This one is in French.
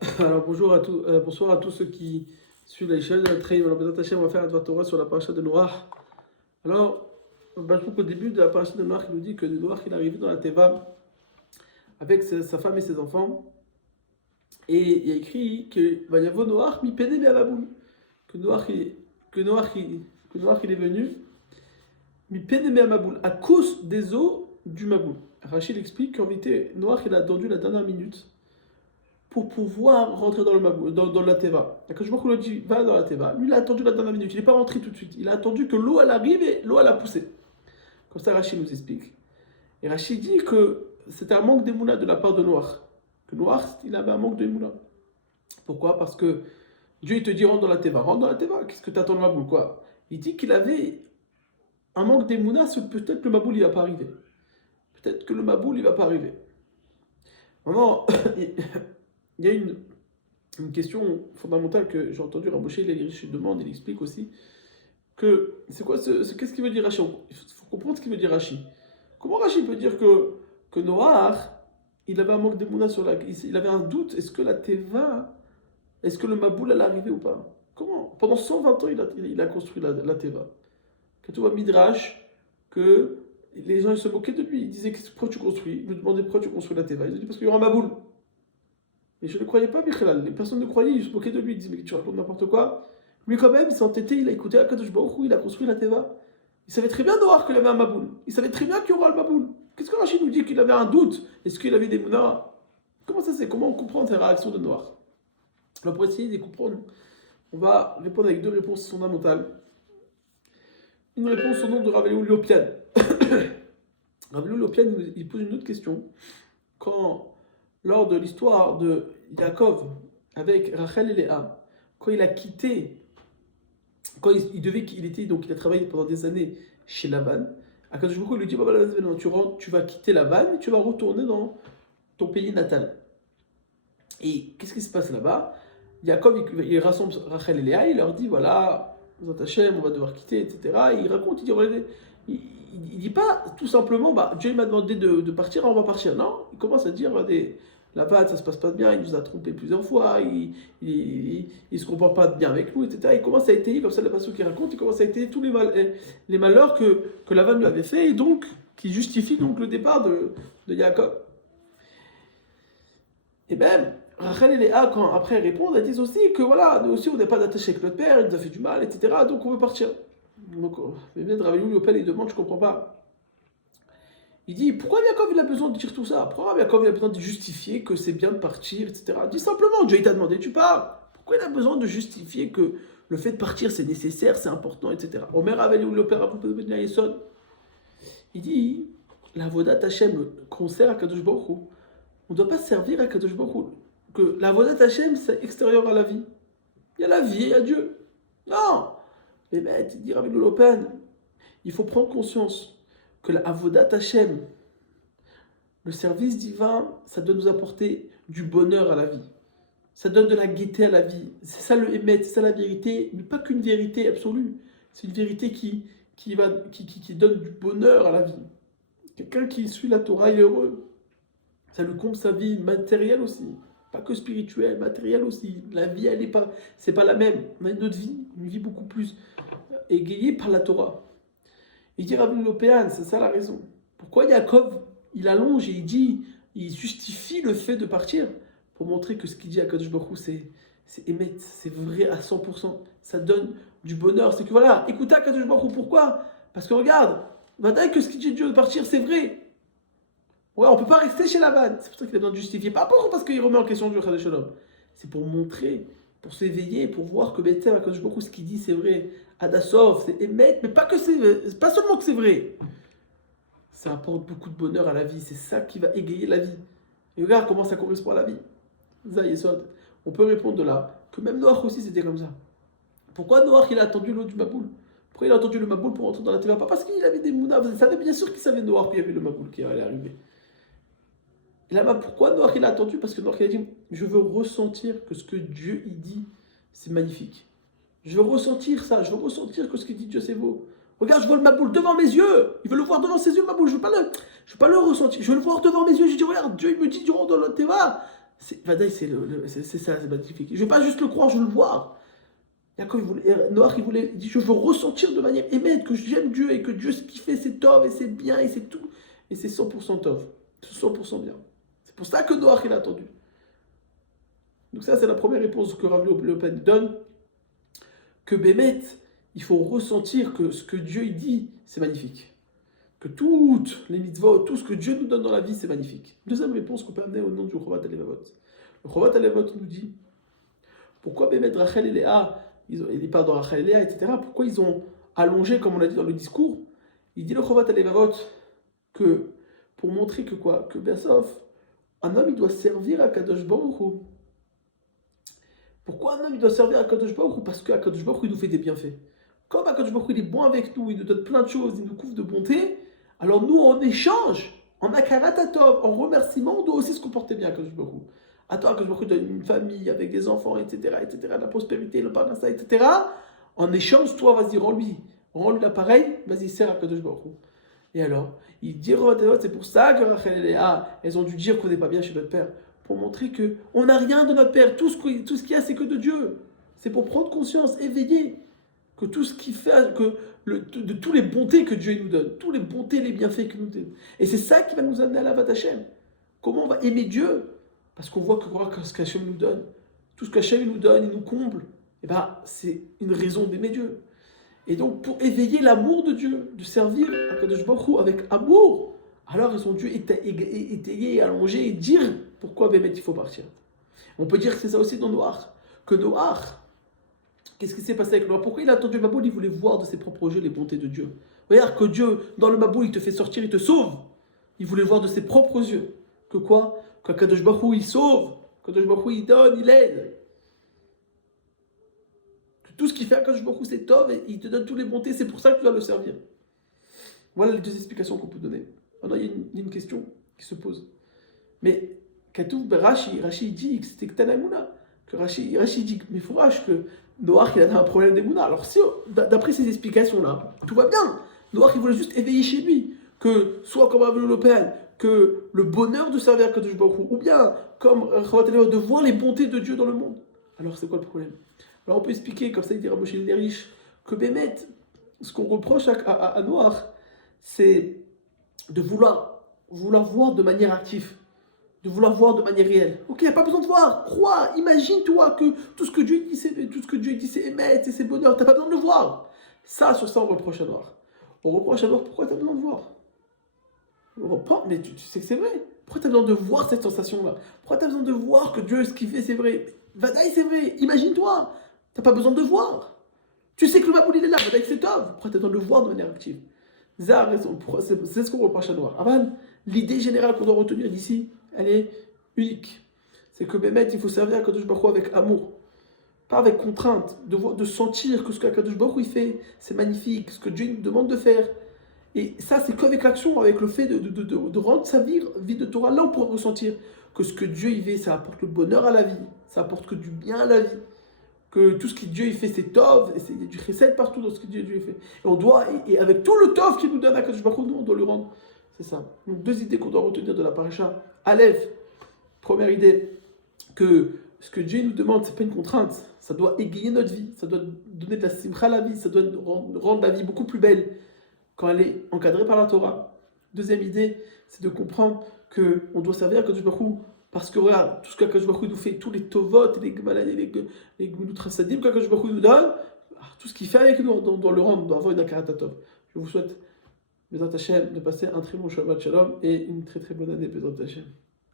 Alors bonsoir à tous ceux qui suivent la chaîne de la Traim. Alors Bezat Hashem, on va faire un Dvar Torah sur la paracha de Noach. Alors, je trouve qu'au début de la paracha de Noach, il nous dit que Noach il est arrivé dans la Teva avec sa femme et ses enfants. Et il y a écrit que va y avoir Noach mi pene mi avaboul. Que Noach que Noach que Noach il est venu mi pene mi amaboul à cause des eaux du Maboul. Rachid explique qu'en vérité Noach il a attendu la dernière minute pour pouvoir rentrer dans, dans la Teva. Quand je vois qu'on lui dit va dans la Teva, lui il a attendu la dernière minute, il n'est pas rentré tout de suite. Il a attendu que l'eau elle arrive et l'eau elle a poussé. Comme ça Rachid nous explique. Et Rachid dit que c'était un manque d'émouna de la part de Noach. Que Noach il avait un manque d'émouna. Pourquoi? Parce que Dieu il te dit rentre dans la Teva. Rentre dans la Teva, qu'est-ce que tu attends le Maboul quoi? Il dit qu'il avait un manque d'émouna, peut-être que le Maboul il va pas arriver. Peut-être que le Maboul il va pas arriver. Maintenant, il y a une question fondamentale que j'ai entendu Raboshe, il demande, il explique aussi que c'est quoi qu'est-ce qu'il veut dire Rashi? Il faut comprendre ce qu'il veut dire Rashi. Comment Rashi peut dire que Noach, il avait un manque d'émouna sur il avait un doute, est-ce que la Teva, est-ce que le Maboul allait arriver ou pas? Comment? Pendant 120 ans, il a construit la Teva. Quand tu vois Midrash, que les gens ils se moquaient de lui, ils disaient pourquoi tu construis? Ils lui demandaient pourquoi tu construis la Teva. Ils ont dit parce qu'il y aura un Maboul. Et je ne croyais pas, Michel. Les personnes ne croyaient, ils se moquaient de lui. Ils disaient, mais tu racontes n'importe quoi. Lui, quand même, il s'est entêté, il a écouté Akadosh Baruch Hu, il a construit la Teva. Il savait très bien Noir qu'il avait un Maboul. Il savait très bien qu'il y aura le Maboul. Qu'est-ce que Rachid nous dit qu'il avait un doute? Est-ce qu'il avait des mounas? Comment ça c'est? Comment on comprend ces réactions de Noir? Alors, pour essayer de comprendre, on va répondre avec deux réponses fondamentales. Une réponse au nom de Ravelou Liopian. Ravelou Liopian, il pose une autre question. Quand, lors de l'histoire de Yaakov avec Rachel et Léa, quand il a quitté, quand il a travaillé pendant des années chez Laban, Akadosh Baruch Hu lui dit, bah, voilà, tu rentres, tu vas quitter Laban et tu vas retourner dans ton pays natal. Et qu'est-ce qui se passe là-bas? Yaakov, il rassemble Rachel et Léa, il leur dit, voilà, Zot Hashem, on va devoir quitter, etc. Et il raconte, il dit pas tout simplement, bah, Dieu m'a demandé de partir, on va partir. Non, il commence à dire là-bas, ça se passe pas bien, il nous a trompés plusieurs fois, il se comporte pas bien avec nous, etc. Il commence à étayer, comme ça, la façon qu'il raconte, il commence à étayer tous les malheurs que Lavan lui avait fait, et donc, qui justifie donc le départ de Jacob. Et même, Rachel et Léa, quand après elles répondent, elles disent aussi que voilà, nous aussi on n'est pas attaché avec notre père, il nous a fait du mal, etc. Donc on veut partir. Donc, mais bien Ravelou Yopel, il demande, je comprends pas. Il dit, pourquoi Yaakov il a besoin de dire tout ça? Pourquoi Yaakov il a besoin de justifier que c'est bien de partir, etc. Dis simplement, Dieu il t'a demandé, tu pars. Pourquoi il a besoin de justifier que le fait de partir c'est nécessaire, c'est important, etc. Omer Ravelou Yopel, il dit, la Vodat Hashem concerne à Kadosh Baruch Hu. On ne doit pas servir à Kadosh Baruch Hu. Que la Vodat Hashem c'est extérieur à la vie. Il y a la vie et il y a Dieu. Non. Mais il dit Rabbi Lopen, il faut prendre conscience que la Avodat Hashem, le service divin, ça doit nous apporter du bonheur à la vie. Ça donne de la gaieté à la vie. C'est ça le émet, c'est ça la vérité, mais pas qu'une vérité absolue. C'est une vérité qui donne du bonheur à la vie. Quelqu'un qui suit la Torah, il est heureux. Ça lui comble sa vie matérielle aussi. Pas que spirituelle, matérielle aussi. La vie, elle est pas, c'est pas la même. On a une autre vie, une vie beaucoup plus égayée par la Torah. Il dit Rabbi Lopéan, c'est ça la raison. Pourquoi Yaakov, il allonge et il justifie le fait de partir pour montrer que ce qu'il dit à Kadosh Baruch Hu, c'est émet, c'est vrai à 100%. Ça donne du bonheur. C'est que voilà, écoutez à Kadosh Baruch Hu, pourquoi? Parce que regarde, maintenant que ce qu'il dit Dieu de partir, c'est vrai. Ouais, on peut pas rester chez Laban. C'est pour ça qu'il a besoin de justifier. Pas parce qu'il remet en question Dieu Chadé Shalom. C'est pour montrer, pour s'éveiller, pour voir que Bethel, à Kadosh Baruch Hu, ce qu'il dit, c'est vrai. Adassov, c'est émettre, mais pas seulement que c'est vrai. Ça apporte beaucoup de bonheur à la vie. C'est ça qui va égayer la vie. Et regarde comment ça correspond à la vie. Zayesod. On peut répondre de là que même Noach aussi c'était comme ça. Pourquoi Noach il a attendu l'eau du Maboul? Pourquoi il a attendu le Maboul pour entrer dans la Teva? Pas parce qu'il avait des mounas. Vous savez bien sûr qu'il savait Noach qu'il y avait le Maboul qui allait arriver. Et là-bas, pourquoi Noach il a attendu? Parce que Noach il a dit, je veux ressentir que ce que Dieu il dit, c'est magnifique. Je veux ressentir ça, je veux ressentir que ce qu'il dit Dieu c'est beau. Regarde, je vois le Maboul devant mes yeux. Il veut le voir devant ses yeux, le Maboul. Je veux pas le ressentir. Je veux le voir devant mes yeux. Je dis, regarde, Dieu il me dit, durant dans le Teva. Vadaï, c'est ça, c'est magnifique. Je ne vais pas juste le croire, je veux le voir. Noach, il dit, je veux ressentir de manière émette que j'aime Dieu et que Dieu, ce qu'il fait, c'est tov et c'est bien et c'est tout. Et c'est 100% tov, 100% bien. C'est pour ça que Noach, il a attendu. Donc ça, c'est la première réponse que Rav Le Pen donne, que Bémet, il faut ressentir que ce que Dieu il dit, c'est magnifique. Que toutes les mitzvot, tout ce que Dieu nous donne dans la vie, c'est magnifique. Deuxième réponse qu'on peut amener au nom du Chovat Alevavot. Le Chovat Alevavot nous dit, pourquoi Bémet, Rachel et Léa, il parle de Rachel et Léa, etc., pourquoi ils ont allongé, comme on l'a dit dans le discours, il dit le Chovat Alevavot, que pour montrer que quoi, que Bessof, un homme, il doit servir à Kadosh Baruch Hu. Pourquoi un homme il doit servir à Kadosh Baruch Hu? Parce que Kadosh Baruch Hu il nous fait des bienfaits. Comme Kadosh Baruch Hu il est bon avec nous, il nous donne plein de choses, il nous couvre de bonté, alors nous en échange, en akaratatov, en remerciement, on doit aussi se comporter bien à Kadosh Baruch Hu. Attends, Kadosh Baruch Hu donne une famille avec des enfants, etc., la prospérité, le parnassa, etc. En échange, toi, vas-y, rends-lui l'appareil, vas-y, sers à Kadosh Baruch Hu. Et alors, il dit, c'est pour ça que Rachel et Léa, elles ont dû dire qu'on n'est pas bien chez notre père. Pour montrer qu'on n'a rien de notre Père, tout ce qu'il y a, c'est que de Dieu. C'est pour prendre conscience, éveiller, que tout ce qu'il fait, de toutes les bontés que Dieu nous donne, toutes les bontés, les bienfaits qu'il nous donne. Et c'est ça qui va nous amener à la Vat Hashem. Comment on va aimer Dieu? Parce qu'on voit que ce qu'Hachem nous donne, tout ce qu'Hachem nous donne, il nous comble, et ben, c'est une raison d'aimer Dieu. Et donc, pour éveiller l'amour de Dieu, de servir à Kadosh Baruch Hu avec amour, alors ils ont dû étayer, allonger et dire pourquoi Bémet il faut partir. On peut dire que c'est ça aussi dans Noach. Que Noach, qu'est-ce qui s'est passé avec Noach? Pourquoi il a attendu le Maboul? Il voulait voir de ses propres yeux les bontés de Dieu. Regarde que Dieu, dans le Maboul, il te fait sortir, il te sauve. Il voulait voir de ses propres yeux. Que quoi? Que Kadosh Baruch Hu, il sauve. Que Kadosh Baruch Hu, il donne, il aide. Que tout ce qu'il fait à Kadosh Baruch Hu, c'est tov et il te donne toutes les bontés. C'est pour ça que tu dois le servir. Voilà les deux explications qu'on peut donner. Maintenant, il y a une question qui se pose. Mais Rashi dit que c'était Ketana Emouna. Que Rashi dit, mais il faut que Noach il a un problème d'Emouna. Alors, si, d'après ces explications-là, tout va bien. Noach il voulait juste éveiller chez lui que, soit comme Rav Le Pen, que le bonheur de servir à Kadosh Baruch Hu, ou bien comme de voir les bontés de Dieu dans le monde. Alors, c'est quoi le problème? Alors, on peut expliquer, comme ça il dit Rabbi Shimon Rish, que Bémet, ce qu'on reproche à Noach, c'est de vouloir voir de manière active, de vouloir voir de manière réelle. Ok, il n'y a pas besoin de voir, crois, imagine-toi que tout ce que Dieu dit, c'est émettre, c'est bonheur, tu n'as pas besoin de le voir. Sur ça, on reproche à Noach. On reproche à Noach, pourquoi tu as besoin de voir? Mais tu sais que c'est vrai. Pourquoi tu as besoin de voir cette sensation-là? Pourquoi tu as besoin de voir que Dieu, ce qu'il fait, c'est vrai? Vadaï, c'est vrai, imagine-toi, tu n'as pas besoin de voir. Tu sais que le Maboul, il est là, Vadaï, c'est tov. Pourquoi tu as besoin de le voir de manière active? C'est ce qu'on reproche à Noach. Aval, l'idée générale qu'on doit retenir d'ici, elle est unique. C'est que Bémet, il faut servir à Kadosh Baruch Hu avec amour, pas avec contrainte, de sentir que ce qu'Akadosh Baruch Hu fait, c'est magnifique, ce que Dieu nous demande de faire. Et ça, c'est qu'avec l'action, avec le fait de rendre sa vie de Torah, là on pourra ressentir que ce que Dieu y fait, ça apporte le bonheur à la vie, ça apporte que du bien à la vie. Que tout ce que Dieu il fait, c'est tov, et il y a du chesed partout dans ce que Dieu il fait. Et on doit, et avec tout le tov qu'il nous donne à Kadosh Baruch Hu, nous on doit lui rendre. C'est ça. Donc deux idées qu'on doit retenir de la paracha. Aleph, première idée, que ce que Dieu nous demande, c'est pas une contrainte, ça doit égayer notre vie, ça doit donner de la simcha à la vie, ça doit rendre la vie beaucoup plus belle quand elle est encadrée par la Torah. Deuxième idée, c'est de comprendre qu'on doit servir à Kadosh Baruch Hu. Parce que regarde, tout ce qu'Akadosh Baruch Hu nous fait, tous les tovot, les gmalad, les gmilut chassadim qu'Akadosh Baruch Hu nous donne, tout ce qu'il fait avec nous, on doit le rendre, on doit avoir une akaratatov. Je vous souhaite, Bezrat Hashem, de passer un très bon Shabbat Shalom et une très très bonne année, Bezrat Hashem.